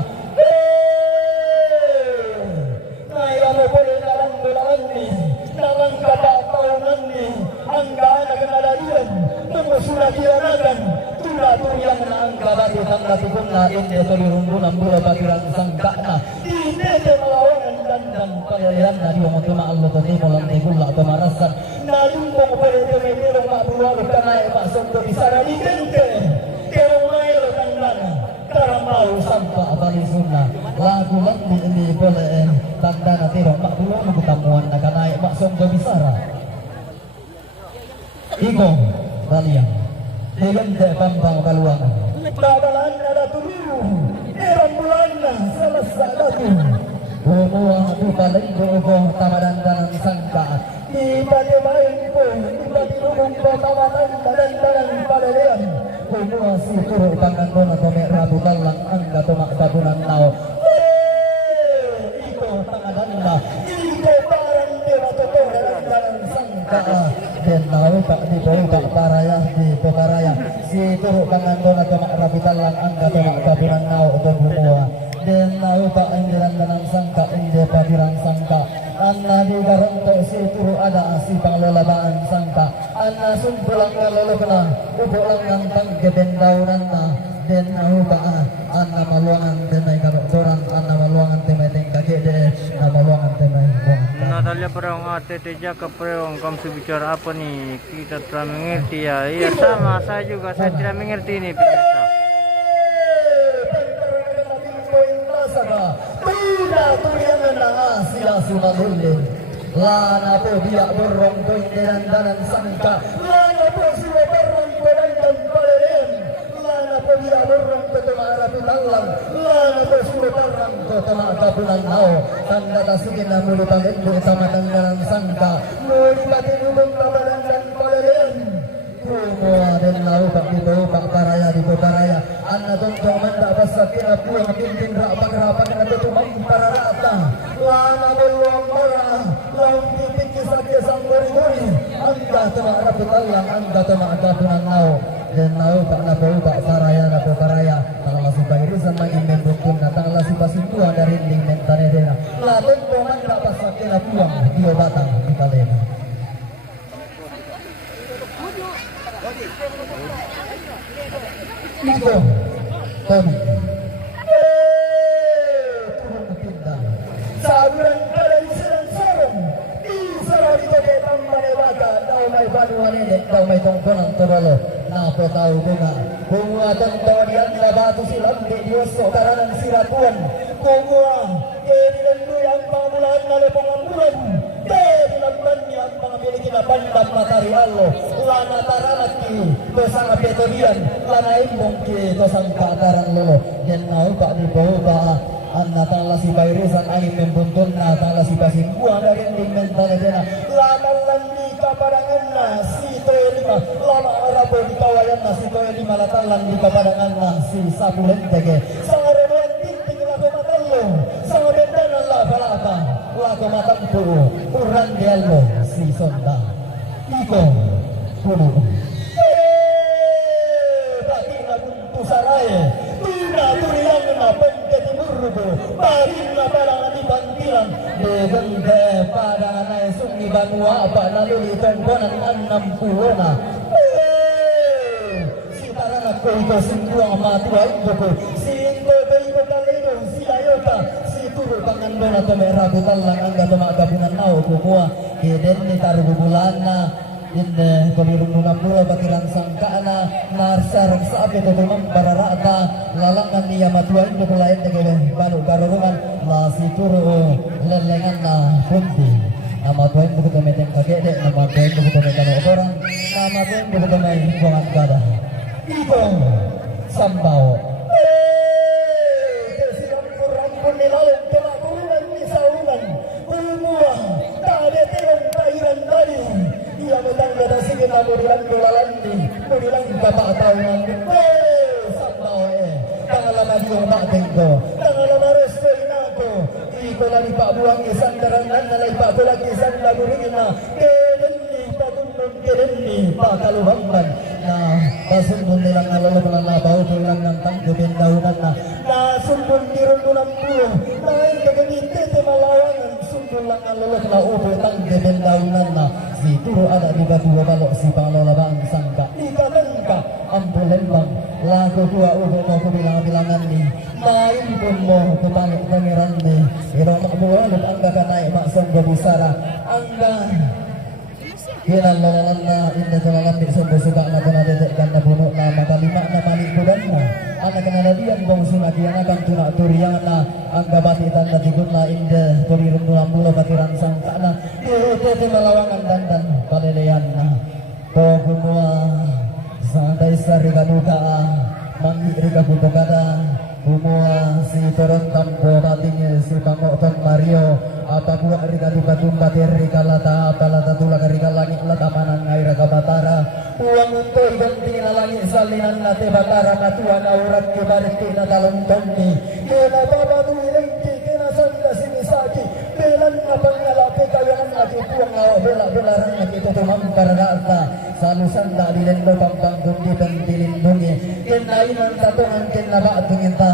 Naila boleh dalam belalan ni dalam kapatawanan ni angka anak kenalarian mengusulah kiranakan tulatur yang angka batu tangga tukuna ini tolirunggunan bula batirang sangkana ini melawangan dan payalian na diwamutuna Allah tani molang tegula atau marasan na lumpong boleh temetirong makbuwalu karena maksud Gobisara di kente kerong mailo tandana karamau sampa balisuna lagu lagi ini boleh tandana tirong makbuwalu ketamuan na kanai maksud Gobisara iko baliang digante pambang baluangan tabalan ada turiu erang bulanna selesai datu Umuang tu paling berubah tamadan dalam sangka di pada main pun di pada lubung tamadan dalam padalian umuang si turut tangan dona tomek rabu talang angga tomak tabunan nau iko tangan lah iko barang dewa totoh dalam sangka dan nau tak di bawah tak paraya di pekaraya si turut tangan dona tomak rabu talang angga tomak tabunan nau untuk umuang dan nau tak endiran dalam sangka inde padirang sangka anna di garonto si turu ada si panglolabaan sangka anna sumpulang ngalolokna ubulang ng tanggabendaunan na den ahuba anna maluangan temay karotoran anna maluangan temay tengkake de na maluangan temay Natalia Preong ate Tejaka Preong, kamu bicara apa nih? Kita telah mengerti ya. Iya sama, saya juga saya tidak mengerti ini pemirsa. Tidak tulian na sila sunalulin. Lana po biya borong ko danan sangka. Lana po sila borong ko dan palen. Lana po biya borong ko tumarapinalang. Lana po sila borong ko tumakapunan nao. Tanda tasikin na muli palit mo itamatang danan sangka. Muli patinubong kabalan dan palen. Kumuha din na upak dito, upak paraya dito paraya. Anna tong manda basta kinapuang kinting rapang-rapang na dito pararata. Lana beluang para, laung titik kisah-kisah gori-gori. Angga tumarapitalang, angga tumakapunang nao. Dan nao pak na po upak paraya na po paraya. Tangala si Bayrisan mag-imem bukong na tangala si Pasintua dari Lingmen Tanedena. Latung manda basta kinapuang dio batang di Palena. Iko, Tommy. Turun pindah. Saburan kalian serang-serang. Isara dito ketang manebaka. Daw may banuan ini, daw may tongkonan torolo. Napo tahu bunga. Bunga tentang dian labatu silam di dioso karanan siratuan. Bunga, kedilandu yang pamulan nalepong ambulan. Kedilandu yang pangabiliki na pandap matari allo. Lana taranaki, tosang apetodian. Lana imbong ki, tosang kataran lolo. Yan na upa di bawah. Anna tangla si Bayrisan ay membuntun na tangla si Pasingkuan dari Lingmen Tanedena. Lana landi kapadangan na si Toyo Lima. Lana arapo di kawayan na si Toyo Lima latalan di kapadangan na si Sapulentege. Sang arabuan tinting lako matallo. Sang bendanan lapa-lapa. Lako matampu. Uran dialmo si Sonda. Iko pulu. Bati na buntu saraye. Tuna turilang na pengketi murubo. Barin na parang dibantilan. Degente pada anay sungi banua apa naluli tongkonan 60 na. Si taranak ko ito singkuang matuay ko. Si Indo Bego Kalido si Ayota. Si Turo pangando na tumerago talang angga tumagabunan nao kumuha. Keden ni tarububulan na. Inde kolirungan mula batiran sangka na narsarang sabi to tumang bararata lalangan niya matuan do kulain de balu karurungan masih turu lelengan na punti nama tuan buku temeteng kagede nama tuan buku temeteng orang nama tuan buku temeteng buangan gada ibong sambao kesidang kurang pun nilalang kena kurungan misaunan umuah tade terong tairan tadi ia metangga dan sige na murilang dolalandi murilang bapak tahunan sambao tangalama diyo makdengko tangalama resto inako iko lagi pak buang isan darangan nalay pak bulang isan laburin na kedenni patundong kedenni pak kaluhamban na pasundun nilang alalaman na bau tulang ng tanggabin daunan na sundun dirundunan pulo na ay kagamite malawangan sundun lang alalaman na upo tanggabin daunan na si turo ada di batu balok si panglolabang sangka ikanangka ampulembang lagu tua ubo mo kubilang-bilangan ni main pun mo kebalik pangeran ni iro makbuwa lup angga kanay maksong gabusara angga hilang lalalan na inda talalan di sumbo suka na panadetekkan na puno na makalima na malikudan na anak kanadadian bong sumatian akan tunak turian na angga batitan na tigun na inda turirun dulang mula batiran sangka na tete malawangan dandan palelean na pogumua santai sari kanuka mangi rika bukokada umua si toron tampo batingnya si pangokton Mario apa buah rika dipatum batir rika lata apa lata tulak rika langit lata manang air rika batara uang untuk ganti na langit salinan nate batara natuan aurat kibarik tina talong tongni kena baba tuilengki kena sanda sinisaki belan apang ngalape kayanan lagi puang ngawa bela-belaran lagi tutumang karagata salusan tak dilendo pampang gundi dan dilindungi kinainan tatungan kinaba tungita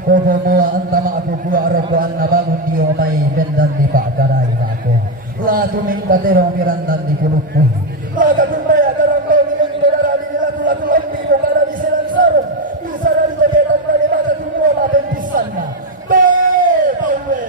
Kogo mua antama aku buah rokoan nabangun di omai bendan di pak karai aku tuming baterong mirandan di kulukku. Maka kumbaya karang kau dengan saudara di laku-laku lambi mo kada di silang sarong. Bisa dari kodetan kali maka tumua maben pisanna. Pauwe.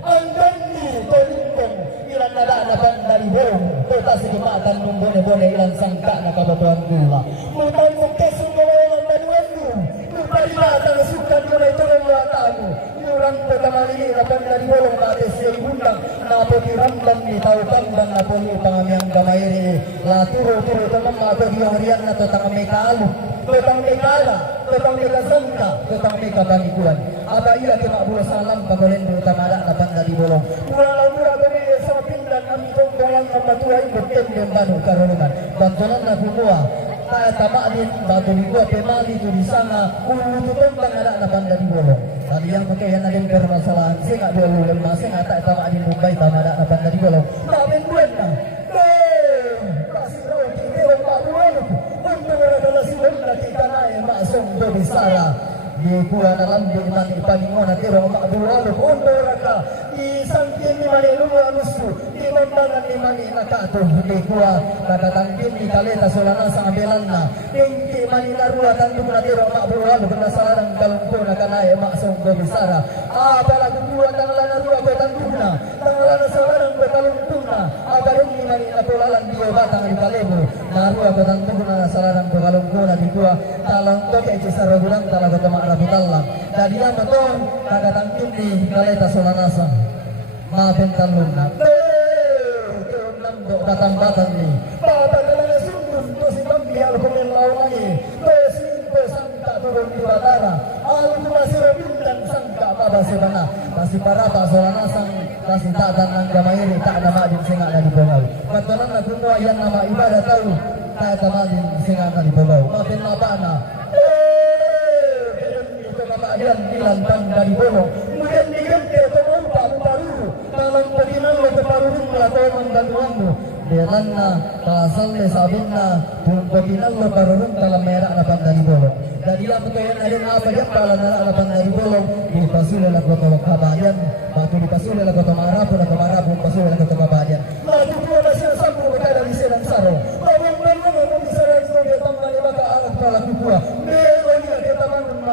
Ang gandi tolingkong ilan nada-naban dari borong. Kota sikimatan nung bone-bone ilan sangka na kabotohan gula. Mutang mong kesong gawalan manuendu. Luparimatan sukan ko na ito ng mga tago. Murang ko kamali naban dari borong natin siya ibundang. Napotiramdan ni tau kambang na poli pangamiyang gamayri. La turo-turo tamang mga harian na totang may kaalo. Totang may kala. Totang may kasangka. Totang may kabanikuan. Aba iya kimakbula salam pagolendo tamala na banda di bolong. Mura-mura kami sa pindan ang itong galang ng matuay betem yung banu karunungan. Bantuan na kumuha. Kaya tama din bago di ko pemali to di sana ulututong tangala na banda di bolong. Tadi yang pakaian na din permasalahan singa dua ulam na singa tak tama din Mumbai tamala na banda di bolong. Mamin buwan na. Kasih raw kikirong mabuhay ko. Untuk adalah si wala kita na masong do bisara. Di kuha na lang din man ipagingon at irong makadulalo kung ka isang kini mani lumuanusu di mambangan ni mani nakato di kuha natatangkin ni kaleta solana sa ambilan na hindi mani narua tanduk na irong makadulalo kung nasalarang galungko na kanaya maksong gobisara pala kukuha tangala narua ko tanduk na tangala nasalarang ko talungko na abarin ni mani nakulalang di batang di kalebo narua ko tanduk na nasalarang ko galungko na di kuha talang to kay cisaragulang talaga tama Rabutallah. Jadi yang betul kagak di kaleta solanasa. Mabentan luna. Datang batang ni. Bata kalanya sungguh tu si kambial komen lawani. Pesin sangka turun di batara. Alu masih rebindan sangka pada sebana. Kasih para solanasa kasih tak dan gamairi tak ada majin singa ada di bawah. Betulan na kumwa yang nama ibadah tahu. Tak ada majin singa ada di bawah. Maben labana. Kemudian dilantang dari bolong. Kemudian diganti atau umpa paru. Dalam bagian lo keparurung atau mendanduanmu. Delanna kasalnya sabinna pun bagian lo parurung dalam merah lapan dari bolong. Dari lah petuayan ada apa dia kalau merah lapan dari bolong di pasul lah kota kabayan. Batu di pasul lah kota marah pun pasul lah kota kabayan. Lalu dua nasihat sampai berkada di sedang saro. Bawang bisa sebagai tambah maka alat pelaku kuah.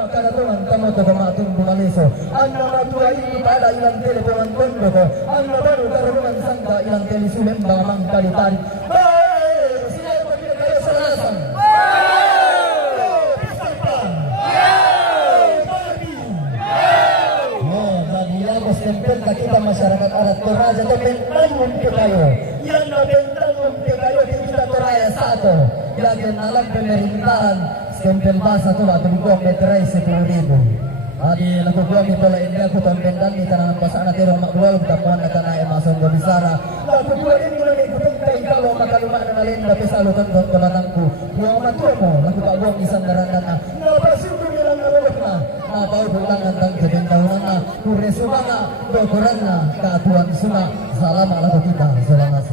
Kada tuan tamo to matung bumaliso anna matua ini pada ilang tele penonton ko anna baru karungan sangka ilang tele sulen bamang kali tarik sila pagkira kayo sa lasan jadi lagos tempel kita masyarakat adat Toraja tentangum ke kayo yang tentangum ke kayo kita Toraja satu lagi alam pemerintahan stempel basa tu atau buku meterai 10.000. Adi lagu gua kita lah ini aku tampendan di tanah pasana tero mak gua berdapat akan naik masuk ke bisara. Lagu gua ini mulai ikut kai kalau maka lumak dengan lain tapi selalu tonton ke batangku. Gua amat tua mo lagu tak gua kisah garangan na. Napa suku bilang nalolok na. Napa ulang tentang kebentahunan na. Kure subanga dokuran na keatuan suna. Salam lagu kita selamat.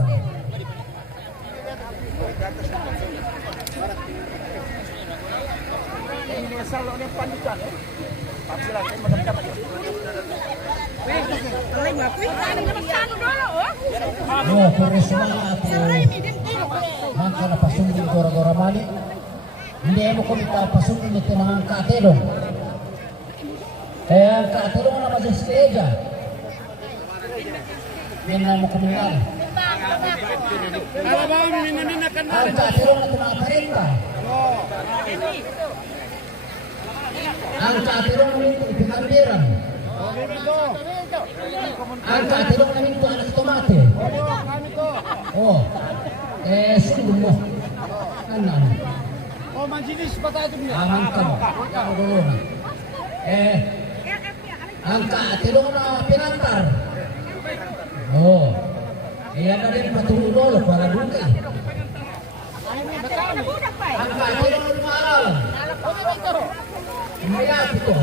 Maka na pasungin yung gora-gora mali. Hindi mo kumita pasungin ito mga kaatelong. Kaya ang kaatelong na masaskeja. Yan na mo kumingan. Ang kaatelong na tumakarita. Ang kaatelong namin ito ipikarbiran. Ang kaatelong namin ito anak tomate. Oh, sungguh mo. Ano? Oh, manjinis patado niya. Ang kamo. Ang dulo na. Ang kaatelong na pinantar. Oh, iyan na rin patulolo para buka. Ang kaatelong na lumaral. Mayat ito.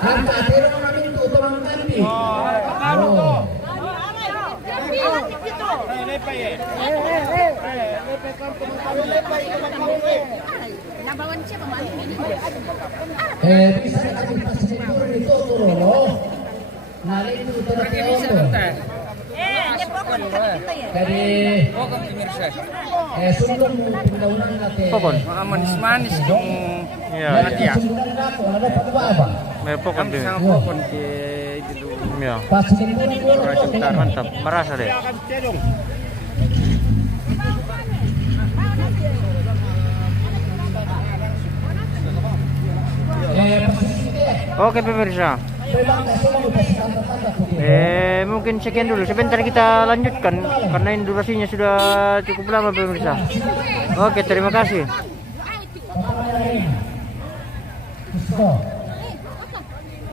Ang kaatelong namin ito tumang kandi. Labawan siya, pamalik ini. Bisa natin pasiguro nito, Turolo. Narin mo ito na kayo. Dia pokok kita ya. Jadi, sundong mo pinaunan natin. Pokon. Manis-manis yung Ya, Nadia. Sundan na ako, ano pa ba? may pokon din. Sama pokon di dulu. Ya, Pasiguro nito. mantap. Marasa deh. Oke pemirsa. Mungkin sekian dulu. Sebentar kita lanjutkan karena ini durasinya sudah cukup lama pemirsa. Oke, terima kasih. Gusto.